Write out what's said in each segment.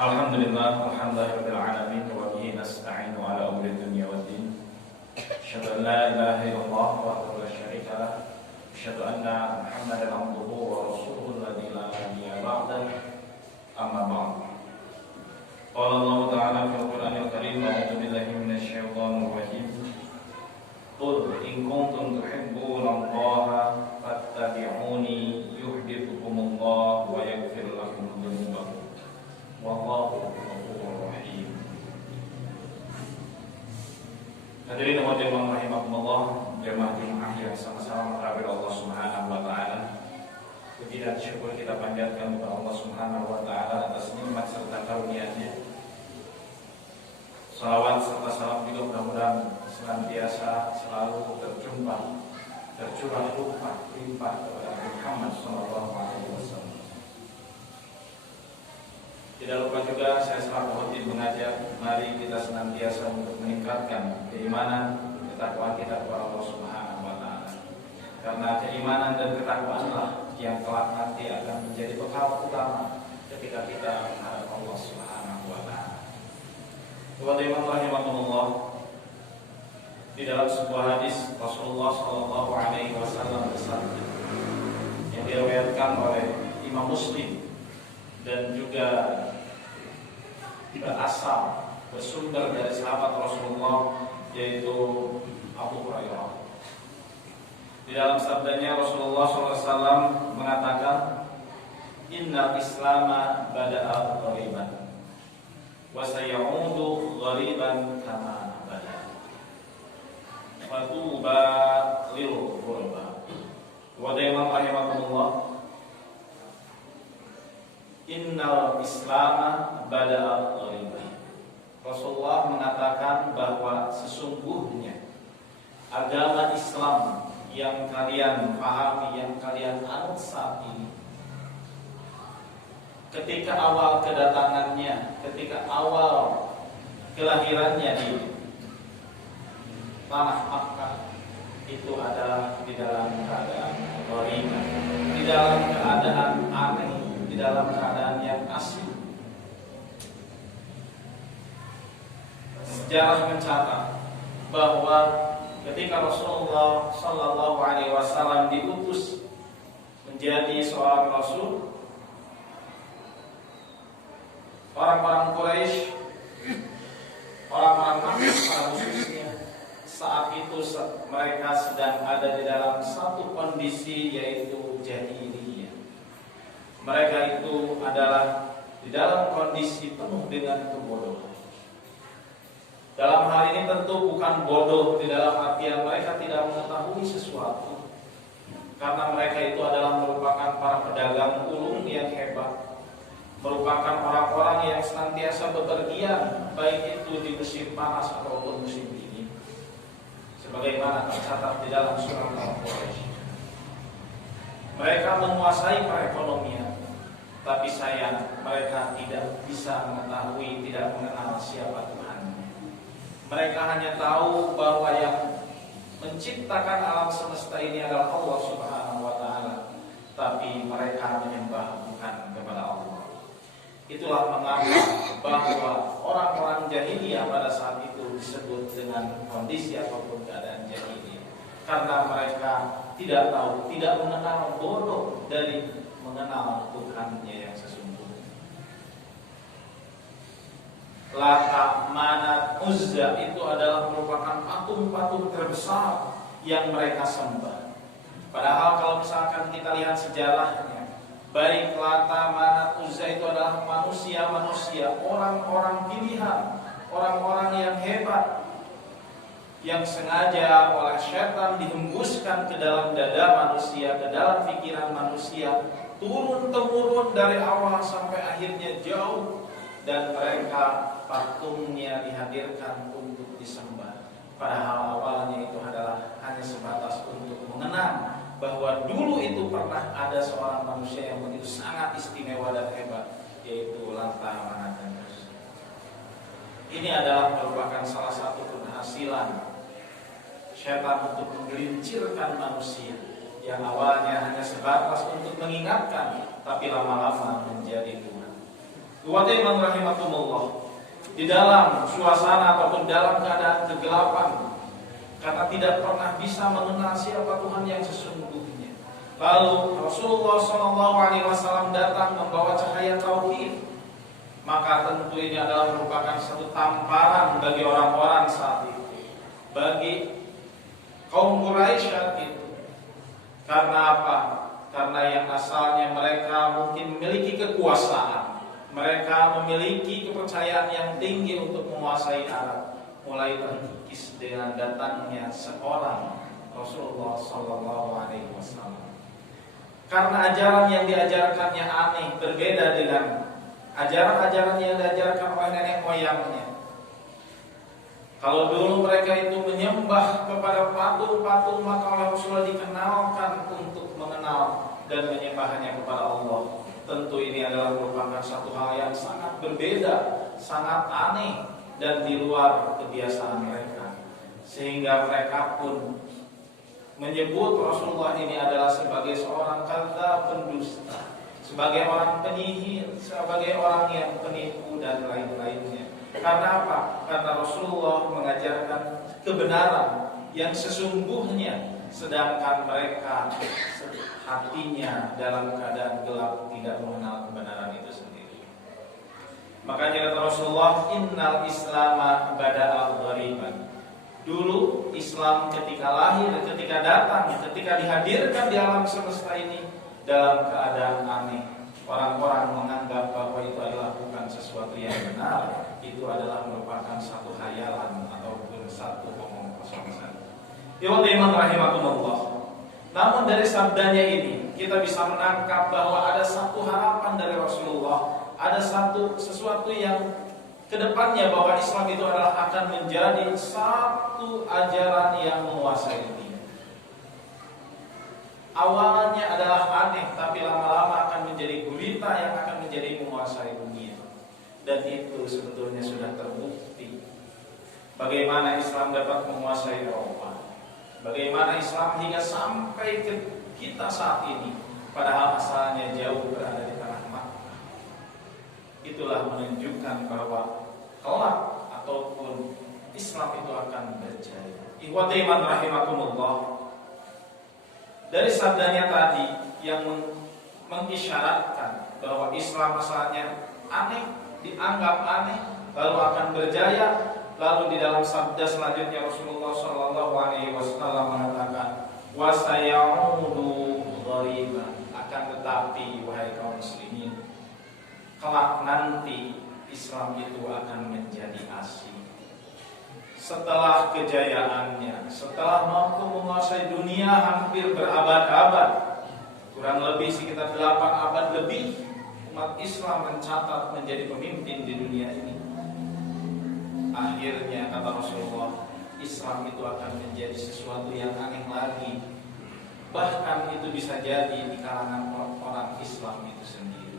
Alhamdulillah, alhamdulillahirabbil alamin wa bihi nasta'inu ala umuri dunya waddin. Asyhadu an la ilaha illallah wahdahu la syarika lah. Asyhadu anna Muhammadan abduhu wa rasuluhu alladzi la nabiyya ba'dahu. Amma ba'd. Qala Allah ta'ala fil Qur'anil Karim, a'udzu billahi minasy syaithanir rajim. Qul in kuntum tuhibbunallaha fattabi'uni yuhibbukumullah wa yaghfir lakum dzunubakum. Wallahu ghafurur rahim. Hadirin wa jamaah rahimakumullah, jamaah Jumat yang sama-sama mengharapkan Allah Subhanahu wa taala. Puji dan syukur kita panjatkan kepada Allah Subhanahu wa taala atas nikmat serta karunia-Nya. Salawat serta salam juga mudah-mudahan senantiasa selalu tercurah limpah kepada Muhammad sallallahu alaihi wasallam. Tidak lupa juga saya selaku khotib mengajak, mari kita senantiasa untuk meningkatkan keimanan, ketakwaan kita kepada Allah Subhanahu wa taala. Karena keimanan dan ketakwaanlah yang kelak nanti akan menjadi bekal utama ketika kita menghadap Allah Subhanahu wa taala. Rahimahullah, di dalam sebuah hadis Rasulullah sallallahu alaihi wasallam bersabda yang diriwayatkan oleh Imam Muslim dan juga berasal bersumber dari sahabat Rasulullah yaitu Abu Hurairah. Di dalam sabdanya Rasulullah SAW mengatakan, Innal Islama bada'a ghariban wa sayaudu ghariban kama bada'a. Fatuba lil ghuraba. Wa daiman rahimakumullah. Innal Islama bada'a ghariban. Rasulullah mengatakan bahwa sesungguhnya agama Islam yang kalian pahami, yang kalian anut saat ini, ketika awal kedatangannya, ketika awal kelahirannya di tanah Makkah, itu adalah di dalam keadaan ghariban, di dalam keadaan aneh, di dalam keadaan yang asing. Sejarah mencatat bahwa ketika Rasulullah Sallallahu Alaihi Wasallam diutus menjadi seorang Rasul, orang-orang Quraisy, orang-orang Makkah pada khususnya, saat itu mereka sedang ada di dalam satu kondisi yaitu jahiliyah. Mereka itu adalah di dalam kondisi penuh dengan kebodohan. Dalam hal ini tentu bukan bodoh di dalam artian mereka tidak mengetahui sesuatu, karena mereka itu adalah merupakan para pedagang ulung yang hebat, merupakan orang-orang yang senantiasa bepergian baik itu di musim panas ataupun musim dingin, sebagaimana tercatat di dalam surah Al-Quraish. Mereka menguasai perekonomian, tapi sayang mereka tidak bisa mengetahui, tidak mengenal siapa Tuhan. Mereka hanya tahu bahwa yang menciptakan alam semesta ini adalah Allah Subhanahu wa taala, tapi mereka menyembah bukan kepada Allah. Itulah mengapa bahwa orang-orang jahiliyah pada saat itu disebut dengan kondisi ataupun keadaan jahiliyah, karena mereka tidak tahu, tidak mengenal, bodoh dari mengenal Tuhannya yang sesungguhnya. Lata, Manat, Uzza itu adalah merupakan patung-patung terbesar yang mereka sembah. Padahal kalau misalkan kita lihat sejarahnya, baik Lata, Manat, Uzza itu adalah manusia-manusia, orang-orang pilihan, orang-orang yang hebat, yang sengaja oleh syaitan dihembuskan ke dalam dada manusia, ke dalam pikiran manusia, turun-temurun dari awal sampai akhirnya jauh, dan mereka patungnya dihadirkan untuk disembah. Padahal awalnya itu adalah hanya sebatas untuk mengenang bahwa dulu itu pernah ada seorang manusia yang begitu sangat istimewa dan hebat, yaitu Lata, Manat, dan Uzza. Ini adalah merupakan salah satu keberhasilan syaitan untuk menggelincirkan manusia yang awalnya hanya sebatas untuk mengingatkan, tapi lama-lama menjadi Tuhan. Ikhwatiman rahimakumullah, di dalam suasana ataupun dalam keadaan kegelapan, karena tidak pernah bisa mengenal siapa Tuhan yang sesungguhnya, lalu Rasulullah SAW datang membawa cahaya tauhid, maka tentu ini adalah merupakan satu tamparan bagi orang-orang saat itu, bagi kaum Quraisy saat itu. Karena apa? Karena yang asalnya mereka mungkin memiliki kekuasaan, mereka memiliki kepercayaan yang tinggi untuk menguasai Arab, mulai terkikis dengan datangnya seorang Rasulullah SAW. Karena ajaran yang diajarkannya aneh, berbeda dengan ajaran-ajaran yang diajarkan oleh nenek moyangnya. Kalau dulu mereka itu menyembah kepada patung-patung, maka oleh Rasulullah dikenalkan untuk mengenal dan menyembahnya kepada Allah. Tentu ini adalah merupakan satu hal yang sangat berbeda, sangat aneh dan di luar kebiasaan mereka, sehingga mereka pun menyebut Rasulullah ini adalah sebagai seorang kadzdzab, pendusta, sebagai orang penyihir, sebagai orang yang penipu dan lain-lainnya. Karena apa? Karena Rasulullah mengajarkan kebenaran yang sesungguhnya, sedangkan mereka hatinya dalam keadaan gelap, tidak mengenal kebenaran itu sendiri. Makanya kata Rasulullah, innal islama bada'a ghariban. Dulu Islam ketika lahir, ketika datang, ketika dihadirkan di alam semesta ini dalam keadaan aneh. Orang-orang menganggap bahwa itu adalah bukan sesuatu yang benar, itu adalah merupakan satu khayalan ataupun satu omong kosong saja. Ikhwatiman rahimakumullah. Namun dari sabdanya ini kita bisa menangkap bahwa ada satu harapan dari Rasulullah, ada sesuatu yang kedepannya, bahwa Islam itu adalah akan menjadi satu ajaran yang menguasai dunia. Awalnya adalah aneh, tapi lama-lama akan menjadi gurita yang akan menjadi menguasai dunia. Dan itu sebetulnya sudah terbukti. Bagaimana Islam dapat menguasai Eropa, bagaimana Islam hingga sampai ke kita saat ini, padahal asalnya jauh berada di tanah Makkah. Itulah menunjukkan bahwa kelak ataupun Islam itu akan berjaya. Ikhwatiman rahimakumullah. Dari sabdanya tadi yang mengisyaratkan bahwa Islam asalnya aneh, dianggap aneh, lalu akan berjaya. Lalu di dalam sabda selanjutnya Rasulullah SAW mengatakan, wa sayaudu ghariban, akan tetapi wahai kaum muslimin, kelak nanti Islam itu akan menjadi asing. Setelah kejayaannya, setelah mampu menguasai dunia hampir berabad-abad, kurang lebih sekitar 8 abad lebih, umat Islam mencatat menjadi pemimpin di dunia ini. Akhirnya kata Rasulullah, Islam itu akan menjadi sesuatu yang aneh lagi. Bahkan itu bisa jadi di kalangan orang Islam itu sendiri.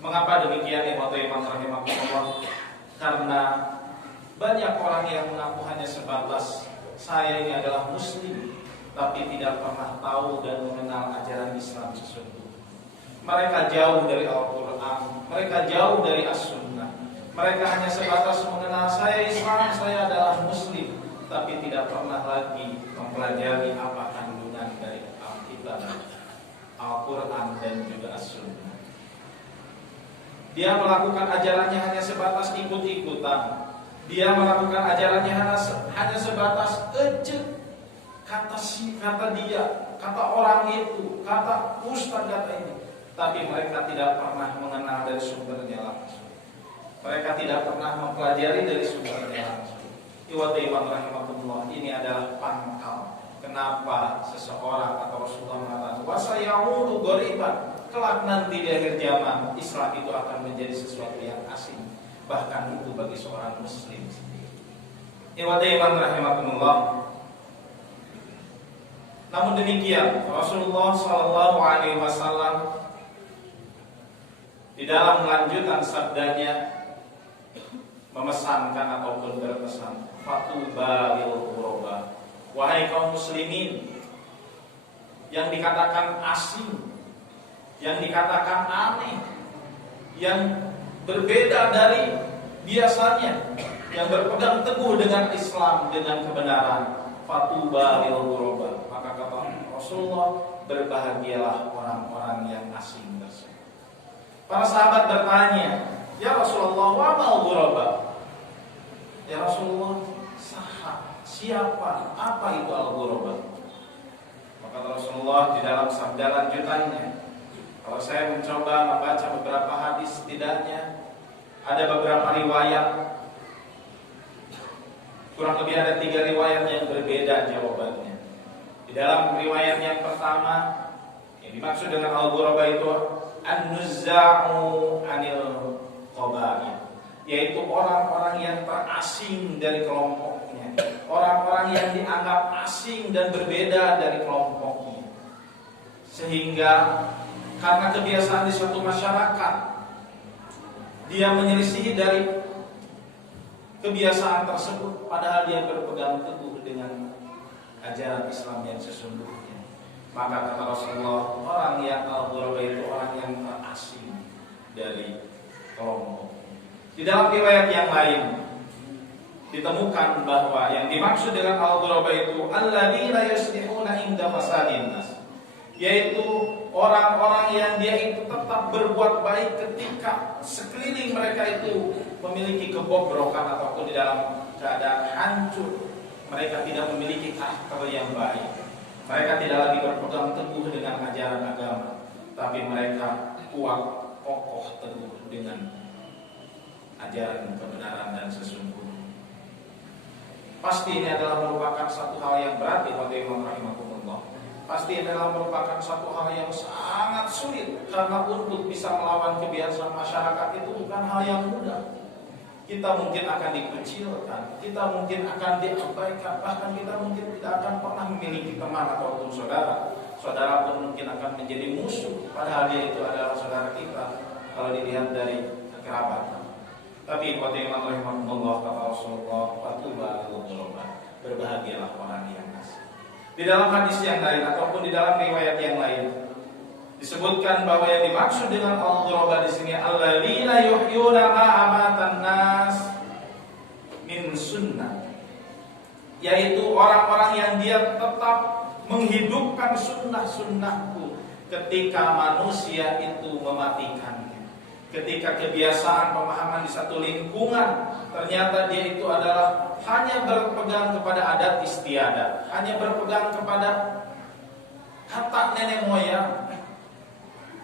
Mengapa demikian? Ikhwatiman rahimakumullah. Karena banyak orang yang mengaku hanya sebatas saya ini adalah muslim, tapi tidak pernah tahu dan mengenal ajaran Islam sesungguhnya. Mereka jauh dari Al-Quran, mereka jauh dari As-Sunnah. Mereka hanya sebatas mengenal saya Islam, saya adalah muslim, tapi tidak pernah lagi mempelajari apa kandungan dari Alkitab, Al-Quran dan juga As-Sunnah. Dia melakukan ajarannya hanya sebatas ikut-ikutan. Dia melakukan ajarannya hanya sebatas ejek, kata dia, kata orang itu, kata ustaz kata ini. Tapi mereka tidak pernah mengenal dari sumbernya langsung. Mereka tidak pernah mempelajari dari sumbernya langsung. Ikhwatiman rahimakumullah, ini adalah pangkal kenapa seseorang atau Rasulullah mengatakan wa sayaudu ghariban, kelak nanti di akhir zaman Islam itu akan menjadi sesuatu yang asing. Bahkan itu bagi seorang muslim sendiri. Ikhwatiman rahimakumullah. Namun demikian Rasulullah SAW di dalam lanjutan sabdanya memesankan ataupun berpesan, fatuba lil ghuraba, wahai kaum muslimin yang dikatakan asing, yang dikatakan aneh, yang berbeda dari biasanya, yang berpegang teguh dengan Islam, dengan kebenaran. Fatuba lil ghuraba. Maka kata Rasulullah, berbahagialah orang-orang yang asing tersebut. Para sahabat bertanya, ya Rasulullah, wa mal ghuraba? Ya Rasulullah, siapa? Apa itu al-ghuraba? Maka Rasulullah di dalam sabda lanjutannya, kalau saya mencoba membaca beberapa hadis, setidaknya ada beberapa riwayat, kurang lebih ada 3 riwayat yang berbeda jawabannya. Di dalam riwayat yang pertama, yang dimaksud dengan al-ghuraba itu an-nuzza'u anil qabail, yaitu orang-orang yang terasing dari kelompoknya, orang-orang yang dianggap asing dan berbeda dari kelompoknya, sehingga karena kebiasaan di suatu masyarakat dia menyelisihi dari kebiasaan tersebut, padahal dia berpegang teguh dengan ajaran Islam yang sesungguhnya. Maka kata Rasulullah, orang yang al-ghuraba itu orang yang terasing dari kelompok. Di dalam riwayat yang lain ditemukan bahwa yang dimaksud dengan al-ghuraba itu alladzina yuslihuna inda fasadin nas, yaitu orang-orang yang dia itu tetap berbuat baik ketika sekeliling mereka itu memiliki kebobrokan ataupun di dalam keadaan hancur. Mereka tidak memiliki karakter yang baik. Mereka tidak lagi berpegang teguh dengan ajaran agama, tapi mereka kuat, kokoh, teguh dengan ajaran kebenaran dan sesungguhnya. Pasti ini adalah merupakan satu hal yang berat di hati Imam rahimahumullah. Pasti ini adalah merupakan satu hal yang sangat sulit, karena untuk bisa melawan kebiasaan masyarakat itu bukan hal yang mudah. Kita mungkin akan dikucilkan, kita mungkin akan diabaikan, bahkan kita mungkin tidak akan pernah memiliki teman ataupun saudara. Saudara pun mungkin akan menjadi musuh, padahal dia itu adalah saudara kita kalau dilihat dari kekerabatan. Tapi pada Imam rahimahullah kata Rasulullah, fatuba lil ghuraba, berbahagialah orang yang asing. Di dalam hadis yang lain ataupun di dalam riwayat yang lain disebutkan bahwa yang dimaksud dengan al-ghuraba di sini alladzina yuhyuna ma amatan nas min sunnah, yaitu orang-orang yang dia tetap menghidupkan sunnah-sunnahku ketika manusia itu mematikannya. Ketika kebiasaan pemahaman di satu lingkungan ternyata dia itu adalah hanya berpegang kepada adat istiadat, hanya berpegang kepada kata nenek moyang,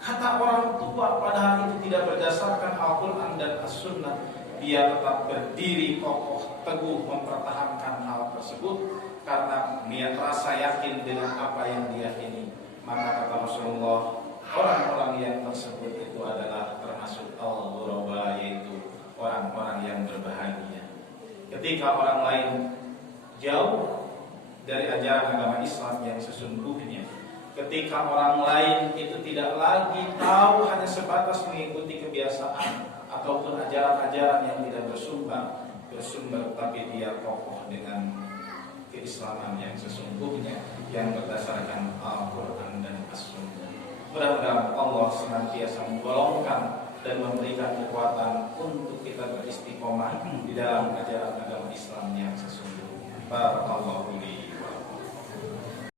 kata orang tua, padahal itu tidak berdasarkan Al-Quran dan As-Sunnah. Dia tetap berdiri kokoh, teguh mempertahankan hal tersebut karena niat rasa yakin dengan apa yang dia ini. Maka kata Rasulullah, orang-orang yang tersebut itu adalah termasuk al-ghuraba, yaitu orang-orang yang berbahagia. Ketika orang lain jauh dari ajaran agama Islam yang sesungguhnya, ketika orang lain itu tidak lagi tahu, hanya sebatas mengikuti kebiasaan ataupun ajaran-ajaran yang tidak bersumber, tapi dia kokoh dengan keislaman yang sesungguhnya yang berdasarkan Al-Quran dan As-Sunnah. Mudah-mudahan Allah senantiasa menggolongkan dan memberikan kekuatan untuk kita beristiqomah di dalam ajaran agama Islam yang sesungguhnya. Barakallahu li